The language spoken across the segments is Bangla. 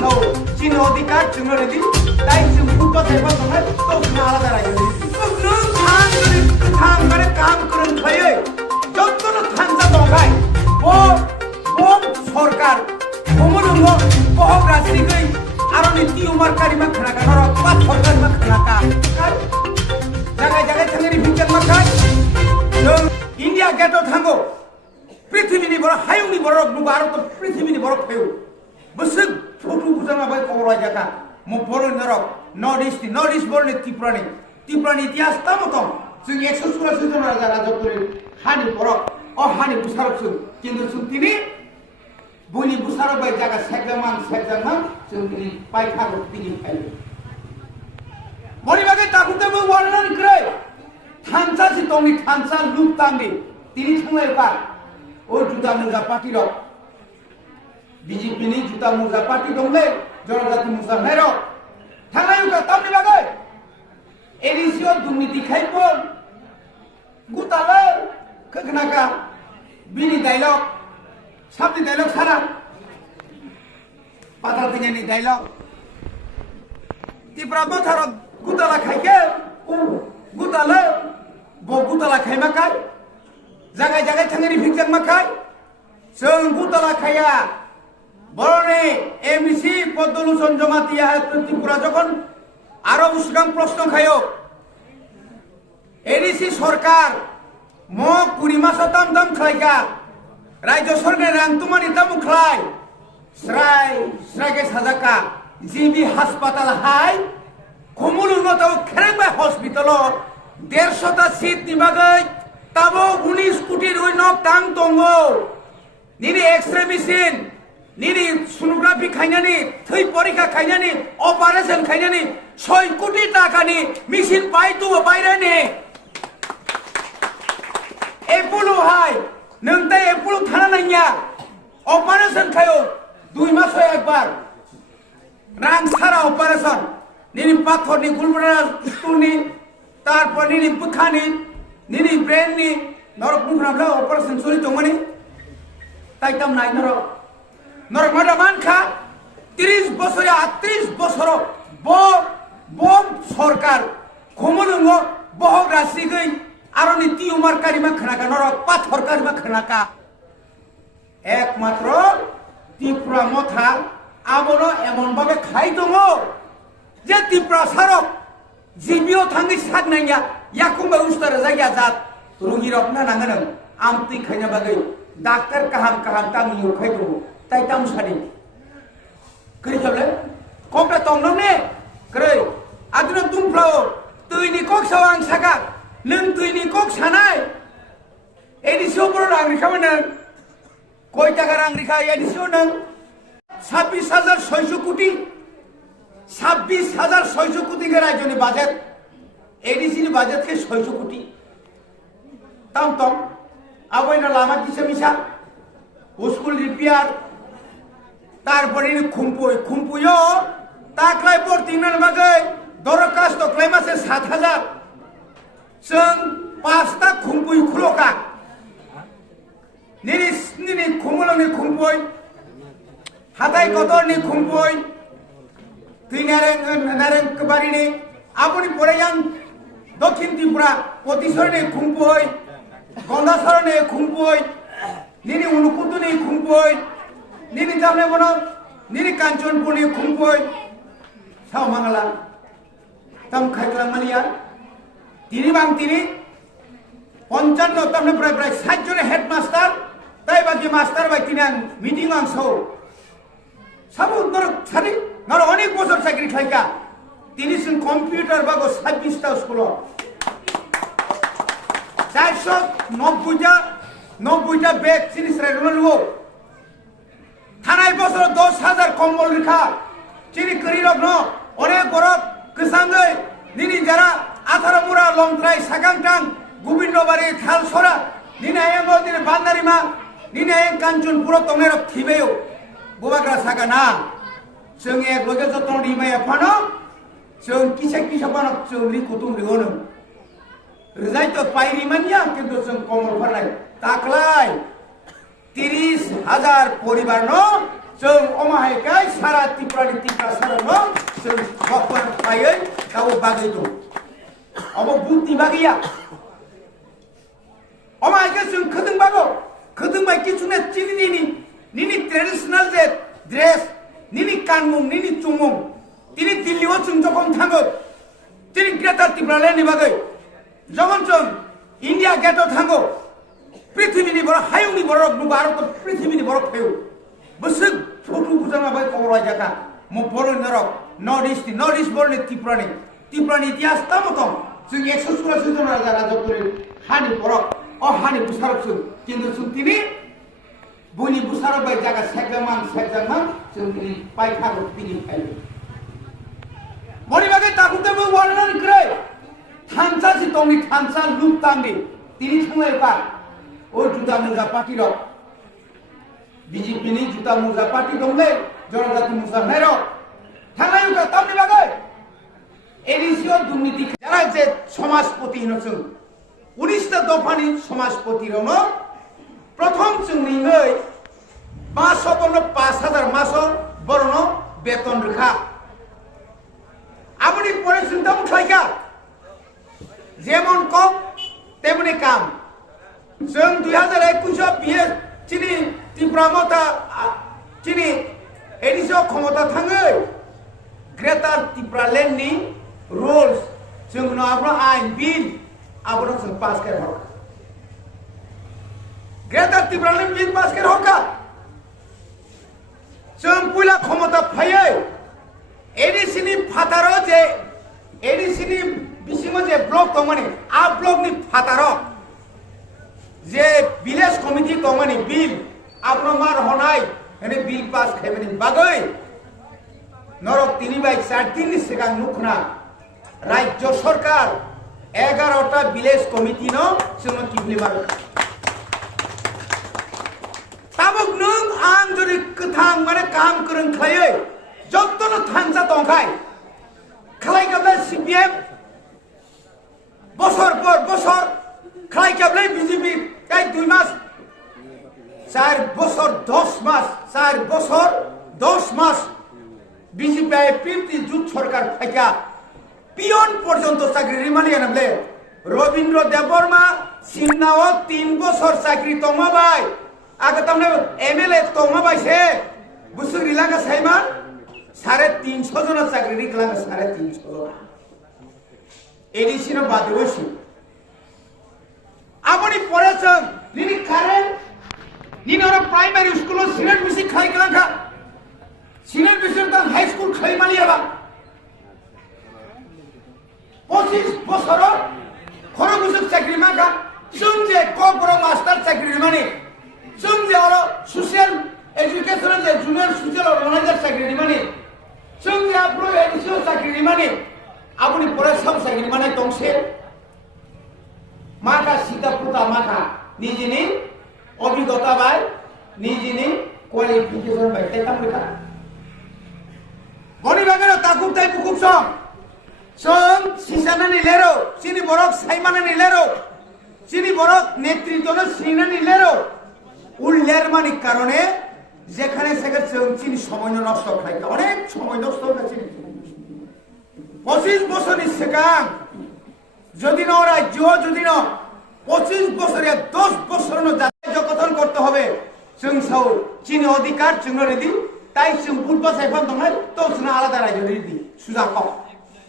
সাও চিনি অধিকার जोंनो रेडि তাই जों उल्टा जायबा दंना तो जों आलादा रायजो नों थां माने काम करन थायो जत्तनो थांजा दंगाय बो सरकार खमलंगो बहक राजनिगै आरो नीति उमारकारि मा खनाका नर पा सरकार मा खनाका जागाय जागाय थांनि फिक्सन माखाय जों इंडिया गेटआव थांगो पृथ्वीनि बर हायुंनि बर नुबा आरो तो पृथ्वीनि बर फायौ बसुक फटो बुजाना बाय खबर जाका म बर नरक नॉर्थ ईस्ट बर त्रिपुरानि इतिहास तामतम जों 116 जन राजा राजफोर हानि बर हानि बुसारक जों केन्द्र जों तिनि बनि बुसारक बाय जागा सेगजामान जों तिनि पाइखागो तिनि फायौ बनि बागै ताकुतेबो वर्णन करे थानसा सितंनि थानसा लुपतांनि तिनि थांलायबा ओ जुदा मुजा पार्टी र बीजेपी नि जुदा मुजा पार्टी दंले जनजाति मुजा नायर थांलायगा तामनि बागै एडिसियो दुर्नीति खायपन गुताले खगनाका बिनि डायलग साबनि डायलग सारा पाताल तिनि डायलग तिब्रा बथार गुताला खायके गुताले गुताला खायमाखाय जागाय जागाय थांनि फिक्सन माखाय जों गुताला खाया बरने एमसी पद्मलोचन जमातिया त्रिपुरा जखन आरो उसिगां प्रश्न खायो एडिसि सरकार म कुरि मासा ताम खायगा राज्य सरकार रांतुमानि ताम खाय स्रायगे साजाका जीबी हासपाताल हाय खमुलुंगताव खेरेंबाय हस्पिटाल 150टा सीट नि बागै ताबो 19 कोटी रुइनक तां दंगो निनि एक्सरे मेसिन निनि सोनोग्राफि खायनानि थै परीक्षा खायनानि अपारेशन खायनानि 6 कोटी टाकानि मेसिन पाइतु बायरानि एपोलो हाय नोंता एपोलो थाना नायया अपारेशन खायो 2 मास एकबार रां सारा अपारेशन निनि पाथरनि गुलबरा स्टोननि तारपर निनि बुखानि निनि ब्रेननि नरक बुंफ्राब्ला अपारेशन सरि दंमानि ताइताम नाय नरक मादामानखा 30 बছরে 38 বছর बम सरकार खमलंग बहक रासिगै आरो नीति उमारकारि मा खनाका नरक पा सरकार मा खनाका एकमात्र त्रिपुरा मथा आबनो एमन भाबे खाय दङ जे त्रिपुरा सारक जिबियो थांगि सागनाया याकुंबा उस्तार जायगा जात रुगि रखना नांगोन आमति खायना बागै डाक्टर काहाम तामनि उखाय दङ ताइ ताम सादि करि जाबले कपटा तंगने करै आदुन तुमफ्लाव तुइनि कक सावां सागा नों तुइनि कक सानाय एडिसियो बर रांरिखामोन कय टाका रांरिखा एडिसियो नों 26,600 कोटी 26,600 कोटी के राज्य बाजेट एडिसी नि बाजेट के 600 कोटी तम आबैना लामा किसे मिसा स्कुल रिपेयार तारपरे नि खुमपुयो ताक्लाय बर्तिंनान बागै दरखास्त क्लाइमासे 7,000 जों 5टा खुमपुय खुलका निनि खुमलनि खुमपुय हाथाय गदरनि खुमपुय नारें कबारिनि आबुनि परायां दक्षिण त्रिपुरा पतिसरनि खुमपुय गंगासरनि खुमपुय निनि उनुकुतुनि खुमपुय निनि जामने बनो निनि कांचनपुरनि खुमपुय साव मांगला तम खायख्लां मानिया तिनि 55 तमने प्राय 60 जन हेडमास्टार ताइ बाकी मास्टार बाय तिनि आं मिटिं आं सौ साबु नर सारि नर अनेक बছর চাকরি খাইকা তিনি সিন কম্পিউটার বাগো 26টা স্কুল 490টা ব্যাগ সিরিজ রাইলো থানায় বছর 10,000 কম্বল রেখা চিনি করি রগ্ন অনেক বড় কসাঙ্গই নিনি যারা 18 মুরা লংত্রাই সাগাংটাং গোবিন্দবাড়ি খালসরা নিনে এমদিনে বান্দারিমা নিনে কাঞ্চনপুর তংনের থিবেও बुबाग्रा सागाना जों एक लगे जतन दिमाया फानो जों किसा फानो जों रिकुतुम रिगोनो रिजाय तो पाइरि मानिया किन्तु जों कमल फारनाय ताकलाय 30,000 परिवार न जों अमाहायखाय सारा त्रिपुरानि त्रिपुरा सारानो जों बखन फायै गाव बागै दं अब बुद्धि बागैया अमाहायखाय जों खोदों बागौ खोदों बाय किसुने चिनि निनि ट्रेडिशनल जे ड्रेस निनि कानमुं निनि चुमुं तिनि दिल्लीआव जों जखन थाङो तिनि ग्रेटार त्रिपुरा लेण्डनि बागै जखन जों इन्डिया गेटआव थाङो पृथ्वीनि बर' हायुंनि बरफ नुबा आरो पृथ्वीनि बरफ फैयो बसोर फटो बुजाना बाय खबर आयजाका म बर' नरक नर्थ इस्ट बर'नि त्रिपुरानि इतिहास तामतम जों 184 जन राजा राजफोरनि हानि बरफ अ हानि बुसारक जों किन्तु जों तिनि बयनि बुसारक बाय जागा सेगजामान जों तिनि पाइखाखौ तिनि फायो बनि बागै ताकुतेबो वर्णन करे थानसा सि दंनि थानसा लुपतांनि तिनि थांलायबा ओ जुदा मुजा पार्टी रक बीजेपी नि जुदा मुजा पार्टी दंलै जनजाति मुजा नायरो थांलायबा तामनि बागै एडिसिओ दुर्नीति जारा जे समाजपति होनोसों 19টা दफानि समाजपति रनो प्रथम जोंनि नै मासो बनो 5000 मासो बरनो बेतन रेखा आबनि परे चिंता उठायका जेमन कम तेमनि काम जों 2021 बिए चिनि त्रिपुरा मता चिनि एडिसिओ क्षमता थाङो ग्रेटार त्रिपुरा लेण्डनि रुल्स जों नाब्रा आइन बिल आबनो जों पास कर हर ग्रेटार त्रिपुरा लेण्ड बिल पास कर हका जों पुला क्षमता फायै एडिसिनि फातारो जे एडिसिनि बिसिङाव जे ब्लक दंमोन आ ब्लकनि फातारो जे विलेज कमिटि दंमोन बिल आबनो मार होनाय एने बिल पास खायमनि बागै नरक 3 बाय 4 दिननि सिगां नुखना राज्य सरकार 11টা विलेज कमिटि नो जों किबनि मार ताबुक नों आं जरि कथां माने काम करन खायै जत्तनो थांजा दंखाय खालायगाबले सीपीएम बसर पर बसर खालायगाबले बीजेपी ताई 2 मास 4 বছর 10 মাস 4 বছর 10 মাস बीजेपी পিপি জুট সরকার ফাইকা পিয়ন পর্যন্ত চাকরি রিমানি আনলে রবীন্দ্র দেববর্মা সিননাও 3 বছর চাকরি তমাবাই আগে তামনে এমএলএ তমাবাইছে বুসুরি লাগা সাইমান 350 জন চাকরি রিকলাঙ্গ 350 জন এডিসিনো বাদে বসি আপনি পড়েছেন নিনি কারেন্ট নিনি ওরা প্রাইমারি স্কুল সিলেট বিসি খাই গলাঙ্গা সিলেট বিসি তা হাই স্কুল খাই মালিয়াবা 25 বছর খরগুজুক চাকরি মাগা সুনজে কোপর মাস্টার চাকরি মানে সুনজে ওরা সোশ্যাল এডুকেশনাল যে জুনিয়র সোশ্যাল অর্গানাইজার চাকরি মানে সুনজে আপনি এডিসিও চাকরি মানে আপনি পরে সব চাকরি মানে দংসে মাকা সিধা পুতা মাকা নিজেনি অভিজ্ঞতা বাই নিজেনি কোয়ালিফিকেশন বাই তাই কাম লেখা বনি বাগের তাকুব তাই বুকুব সম সং সিসানানি লেরো চিনি বরক সাইমানানি লেরো চিনি বরক নেতৃত্বনো সিনানি লেরো উল্লেরমানি কারণে যেখানে সেখানে চিনি সময় নষ্ট খায় অনেক সময় নষ্ট হয়েছে 25 বছরের সেকাং যদি না রাজ্য যদি না 25 বছরে 10 বছর জাতীয় গঠন করতে হবে जों साव चिनि अधिकार जों रेडी ताई जों बुलबा साइफान दंनाय तो जों आलादा रायजो रेडी सुजा कम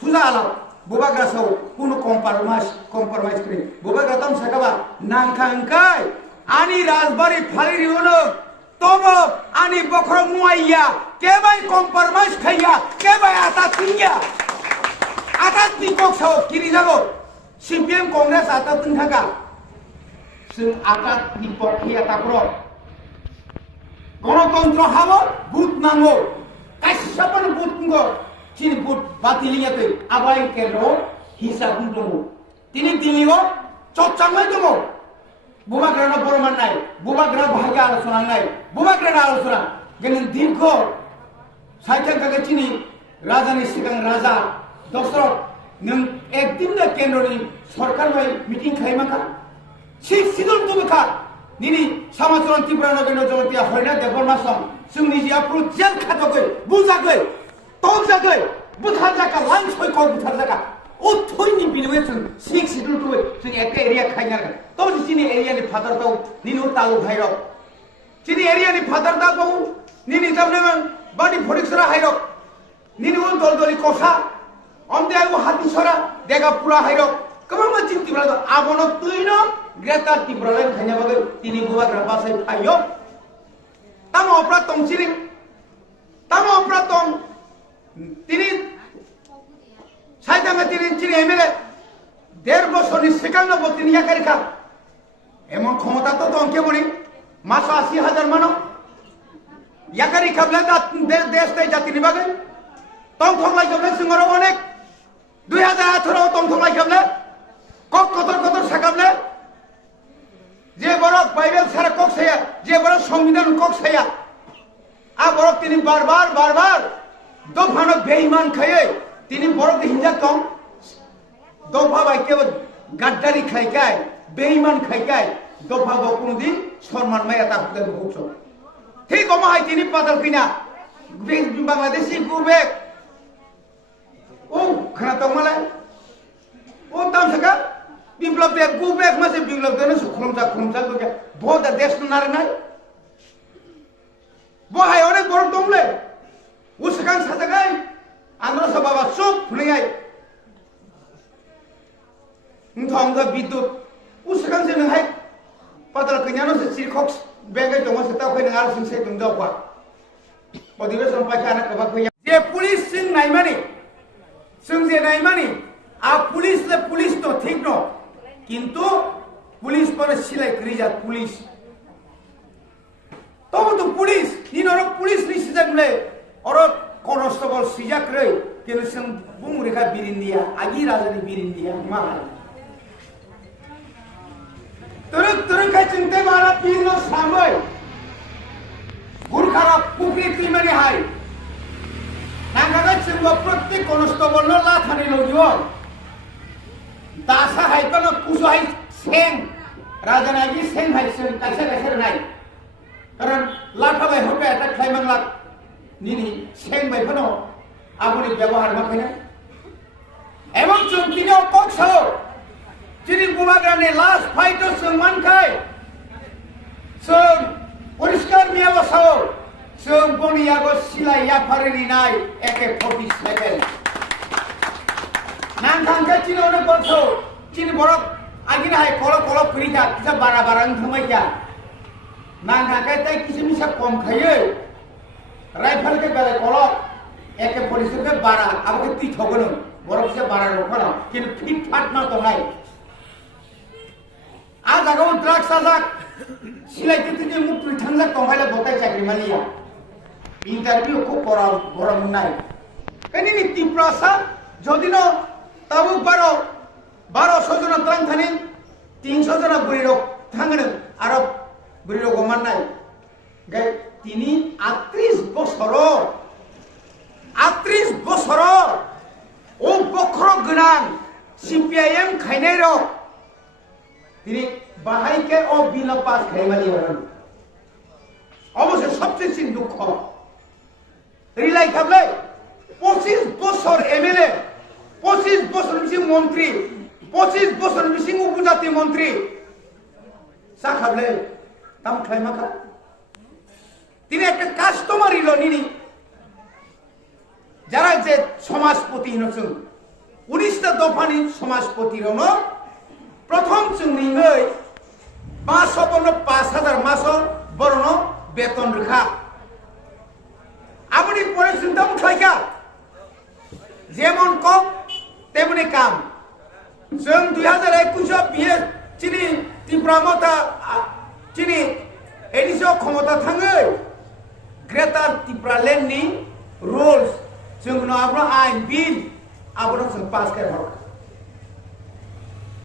सुजा आला बुबाग्रा साव कोनो कम्प्रोमाइज करे बुबाग्रा तम साकाबा नांखांखाय आनि राजबारी फालिरियोनो तबो आनि बखरं मुआइया केबाय कम्प्रोमाइज खाइया केबाय आता तिंया आता तिकक साव किरि जागो सीपीएम कांग्रेस आता तिंखागा जों आता निपक्षे आता प्र गणतंत्र हाबो बुथ नांगौ गासिबो बुथ नांगौ चिनि बुथ बातिलियाखै आबाय केन्द्र हिसाब दङ दिनै दिल्लीआव चर्चाङै दङ बुबाग्राना बरमाननाय बुबाग्रा बाहागो आलोचना नाय बुबाग्राना आलोचना गेन दीर्घ साइथांखागे चिनि राजानि सिगां राजा दशरथ नों एकदिन केन्द्रनि सरकार बाय मिटिं खालामखा सिदुल दुबखा निनि समाचरण त्रिपुरा नगेन्द्र जगतिया हरिना देबबर्मा सम जोंनि जियाफोर जेल खाथ'गै बुजागै तगजागै बुथारजागा लांसयखौ बुथारजागा अथयनि बिनिवे जों सिक्स सिडुल टुवे जों एक एरिया खायनारगोन तो जिनि एरियानि फादार दाव निनु तालु भाइरक जिनि एरियानि फादार दाव निनि जामनांगोन बादि फरिक्सरा हाइरक निनु दलदलि कोसा अमदे आगु हातिसरा देगापुरा हाइरक गोबां चिन्तिब्रा आबनो तुइनो ग्रेटार तिब्रालाय खायनाबागै तिनि बुवाग्रा बासाय फायो तामो अप्रा तंसिरि तामो अप्रा तंग তিনি সাইদাঙ্গা তিনি এমএলএ 1.5 বছরের সেকান্নব তিনি একারিকা এমন ক্ষমতা তো দংকে বলি মাস 80,000 মানো একারি খাবলে দেশ তাই জাতিনি বাগে তং থংলাই খাবলে সিঙ্গর অনেক 2018 তং থংলাই খাবলে কক কতর সাকাবলে যে বড় বাইবেল সারা কক সায়া যে বড় সংবিধান কক সায়া আ বড় তিনি বারবার दफानो बेईमान खाये तिनी बरक हिंजा कम दफा बाइके गद्दारी खाइकाय बेईमान खाइकाय दफा बकुनु दिन सम्मान माया ताकते बुकसो ठीक ओमा हाय तिनी पादल किना बांग्लादेशी गुबेक ओ खना तो माले ओ ताम सका बिप्लब दे गुबेक मासे बिप्लब देने सुखलमजा तो क्या बहुत देश नारे नाय वो हाय अनेक बरक दंले उसकां साजागाय आंध्र सभाबा सब फुलिङाय नोंथांग बिद्युत उसकां से नहाय पादल कन्यानो से सिरखक बेगाय दङ से ताव फैनो आरो सिंसे दङ दावपा अधिवेशन पाखाना कबा फैया जे पुलिस सिं नायमानि जों जे नायमानि आ पुलिस तो ठीक न किन्तु पुलिस पर सिलाय करिजा पुलिस तो पुलिस निनो पुलिस नि सिजागले और कॉन्स्टेबल सिजाक रे केन जों बुंरेखा बिरिन्दिया आगि राजानि बिरिन्दिया मा तरक का चिंते मारा पीनो सामय गुरखारा पुकरी टीमनि हाय नांगागा जों प्रत्येक कॉन्स्टेबल न लाथानि लगियो दासा हाय तो न कुसु हाय सें राजानागि सें हाय जों कायसा नाय कारण लाथाबाय होबे अटैक खायमांला निनी सें बायफनो आबुनि व्यवहार माखैना एवं जों तिनो कक्सो जिनि गुमाग्रानि लास्ट फाइट जों मानखाय जों परिष्कार मियावसाव जों बनियागो सिलाय याफारिनि नाय एके 47 नांथांखा तिनो कक्सो तिनि बरक आगिना हाय कल फरिका किसा बारा थमायका नांथांखा ताय किसिमिसा कम खायो राइफल के बेले कलक एके पुलिस के बारा अब के ती ठगनो बरक से बारा रोखना किन फिट फाट ना तो नाय आ जागो ड्रग्स आजाक सिलाइते तिनि मुक्ति थांजा तंगायला बताय चाकरी मालिया इंटरव्यू को गरम नाय कनि नि तिप्रासा जदिनो ताबु 1200 জন त्रां थानि 300 জন बुरिरो थांगनो आरो बुरिरो गमान नाय गे তিনি 38 বছর ও বক্র গোনাं সিপিআইএম খাইনাই রক তিনি বাহাইকে ও বিল পাস খাইমালি হরন অবশ্য সবচেয়ে দুঃখ রিলাই খাবলে 25 বছর এমএলএ 25 বছর বিসিং মন্ত্রী 25 বছর বিসিং উপজাতি মন্ত্রী সা খাবলে তাম খাইমাখা তিনি একটা কাস্টমার ইলো নিনি যারা যে সমাজপতি হনছুন 19টা দফানি সমাজপতি রন প্রথম চুংনিङै 5000 মাস বরণ বেতন রেখা আপনি পরে চিন্তা উঠাইকা যেমন কম তেমনি কাম जों 2021 बिए चिनि तिब्रामता चिनि एडिसो क्षमता थाङै ग्रेटार तिब्रालेन्डनि रुल्स जों आब्रा आइन बिल आब्रा जों पास खालामो